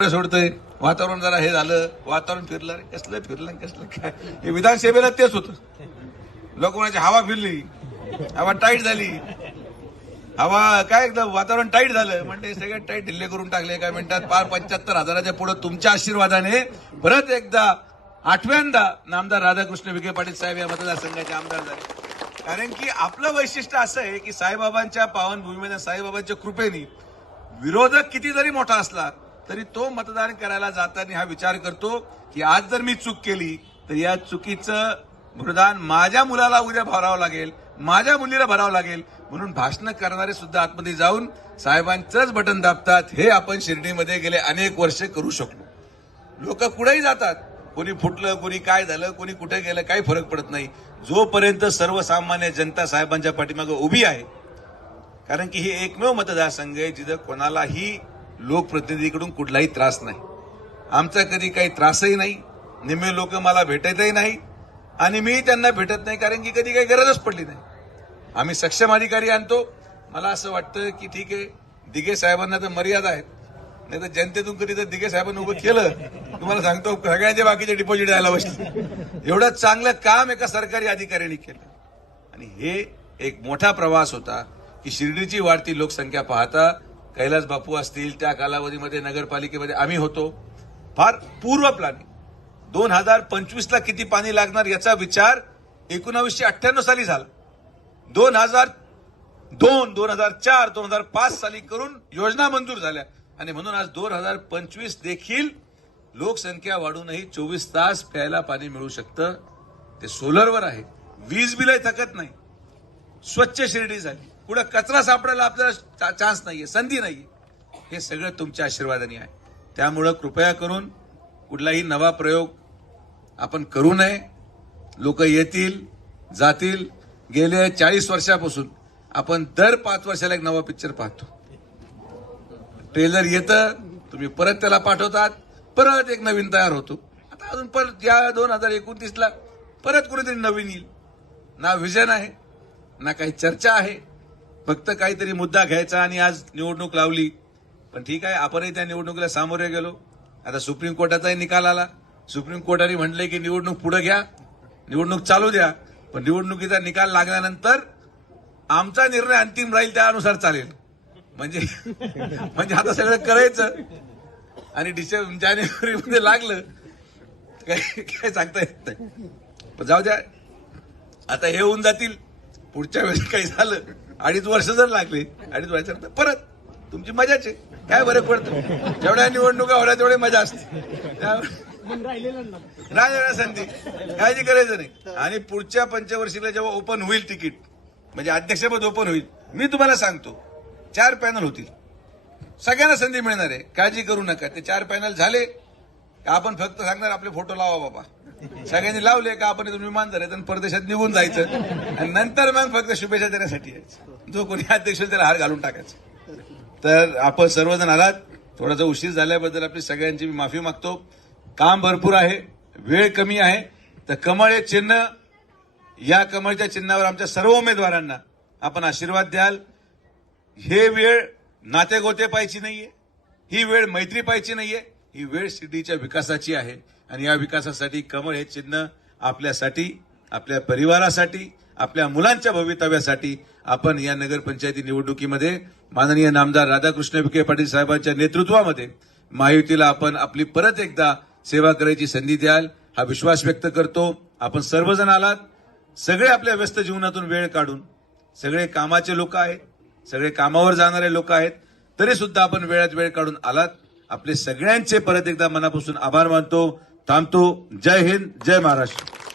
सोडतंय. वातावरण जरा हे झालं वातावरण फिरलं रे कसलं फिरलं कसलं काय? हे विधानसभेला तेच होतं. लोकमाची हवा फिरली हवा टाईट झाली. हवा काय एकदम वातावरण टाईट झालं. म्हणजे सगळे टाईट ढिल्ले करून टाकले काय म्हणतात पार पंच्याहत्तर हजाराच्या पुढे तुमच्या आशीर्वादाने परत एकदा आठव्यांदा नामदार राधाकृष्ण विखे पाटील साहेब या मतदारसंघाचे आमदार झाले. कारण की आपलं वैशिष्ट्य असं आहे की साईबाबांच्या पावनभूमीने साईबाबांच्या कृपेने विरोधक किती जरी मोठा असला तरी तो मतदान करायला जाताना हा विचार करतो की आज जर मी चूक केली तर या चुकीचं मृदान माझ्या मुलाला उद्या भरावं लागेल माझ्या मुलीला भरावं लागेल म्हणून भाषण करणारे सुद्धा आतमध्ये जाऊन साहेबांचंच बटन दाबतात. हे आपण शिर्डीमध्ये गेले अनेक वर्षे करू शकलो. लोक कुठेही जातात. कोणी फुटलं कोणी काय झालं कोणी कुठे गेलं काही फरक पडत नाही. जोपर्यंत सर्वसामान्य जनता साहेबांच्या पाठीमागे उभी आहे कारण की हे एकमेव मतदारसंघ आहे जिथं कोणालाही लोकप्रतिनिधीकडून कुठलाही त्रास नाही. आमचा कधी काही त्रासही नाही. निम्मे लोक मला भेटतही नाही. आणि मी त्यांना भेटत नाही कारण की कधी काही गरजच पडली नाही. आम्ही सक्षम अधिकारी आणतो. मला असं वाटतं की ठीक आहे दिघे साहेबांना तर मर्यादा आहेत. नाही तर जनतेतून कधी तर दिघे साहेबांनी उभं केलं तुम्हाला सांगतो सगळ्यांचे बाकीचे डिपॉझिट द्यायला बसले. एवढं चांगलं काम एका सरकारी अधिकाऱ्यांनी केलं. आणि हे एक मोठा प्रवास होता की शिर्डीची वाढती लोकसंख्या पाहता कैलास बापू असतील त्या कालावधीमध्ये नगरपालिकेमध्ये आम्ही होतो. फार पूर्व प्लॅनिंग दोन हजार पंचवीसला किती पाणी लागणार याचा विचार एकोणावीसशे अठ्ठ्याण्णव साली झाला. दोन हजार दोन दोन हजार चार दोन हजार पाच साली करून योजना मंजूर झाल्या. आणि म्हणून आज दोन हजार पंचवीस देखील लोकसंख्या वाढूनही चोवीस तास प्यायला पाणी मिळू शकतं. ते सोलरवर आहे. वीज बिलही थकत नाही. स्वच्छ शिर्डी झाली. कुठं कचरा सापडायला आपल्याला चान्स नाहीये संधी नाहीये. हे सगळं तुमच्या आशीर्वादाने आहे. त्यामुळं कृपया करून कुठलाही नवा प्रयोग आपण करू नये. लोक येतील जातील. गेल्या चाळीस वर्षापासून आपण दर पाच वर्षाला एक नवा पिक्चर पाहतो. ट्रेलर येतं तुम्ही परत त्याला पाठवतात परत एक नवीन तयार होतो. आता अजून परत या दोन हजार एकोणतीसला परत कुणीतरी नवीन येईल. ना विजन आहे ना काही चर्चा आहे. फक्त काहीतरी मुद्दा घ्यायचा आणि आज निवडणूक लावली. पण ठीक आहे आपणही त्या निवडणुकीला सामोरे गेलो. आता सुप्रीम कोर्टाचाही निकाल आला. सुप्रीम कोर्टाने म्हटलंय की निवडणूक पुढे घ्या निवडणूक चालू द्या. पण निवडणुकीचा निकाल लागल्यानंतर आमचा निर्णय अंतिम राहील त्यानुसार चालेल. म्हणजे म्हणजे आता सगळं करायचं. आणि डिसेंबर जानेवारीमध्ये लागलं. काय काय सांगता येत नाही. पण जाऊ द्या. आता हे होऊन जातील. पुढच्या वेळेस काही झालं. अडीच वर्ष जर लागले अडीच वर्षानंतर परत. तुमची मजाच आहे. काय बरं पडतं? जेवढ्या निवडणुका होण्या तेवढी मजा असते. राहिलेल्या संधी. काळजी करायचं नाही. आणि पुढच्या पंचवर्षीला जेव्हा ओपन होईल तिकीट म्हणजे अध्यक्षपद ओपन होईल मी तुम्हाला सांगतो चार पॅनल होतील. सगळ्यांना संधी मिळणार आहे. काळजी करू नका. ते चार पॅनल झाले. आपण फक्त सांगणार आपले फोटो लावा बाबा. सगळ्यांनी लावले का आपण इथून विमान झाले तर परदेशात निघून जायचं. आणि नंतर मग फक्त शुभेच्छा देण्यासाठी यायचं. जो कोणी अध्यक्ष त्याला हार घालून टाकायचं. तर आपण सर्वजण आलात. थोडासा उशीर झाल्याबद्दल आपली सगळ्यांची मी माफी मागतो. काम भरपूर आहे. वेळ कमी आहे. तर कमळ हे चिन्ह या कमळच्या चिन्हावर आमच्या सर्व उमेदवारांना आपण आशीर्वाद द्याल. हे वेळ नातेगोते पाहिजे नाहीये. ही वेळ मैत्री पाहिजे नाहीये. ही वेळ शिर्डीच्या विकासाची आहे. आणि या विकासासाठी कमळ हे चिन्ह आपल्यासाठी आपल्या परिवारासाठी आपल्या मुलांच्या भवितव्यासाठी आपण या नगरपंचायती निवडणुकीमध्ये माननीय नामदार राधाकृष्ण विखे पाटील साहेबांच्या नेतृत्वामध्ये महायुतीला आपण आपली परत एकदा सेवा करायची संधी द्याल हा विश्वास व्यक्त करतो. आपण सर्वजण आलात. सगळे आपल्या व्यस्त जीवनातून वेळ काढून सगळे कामाचे लोक आहेत सगळे कामावर जाणारे लोक आहेत तरी सुद्धा आपण वेळात वेळ काढून आलात. आपले सगळ्यांचे परत एकदा मनापासून आभार मानतो. थांबतो. जय हिंद जय महाराष्ट्र.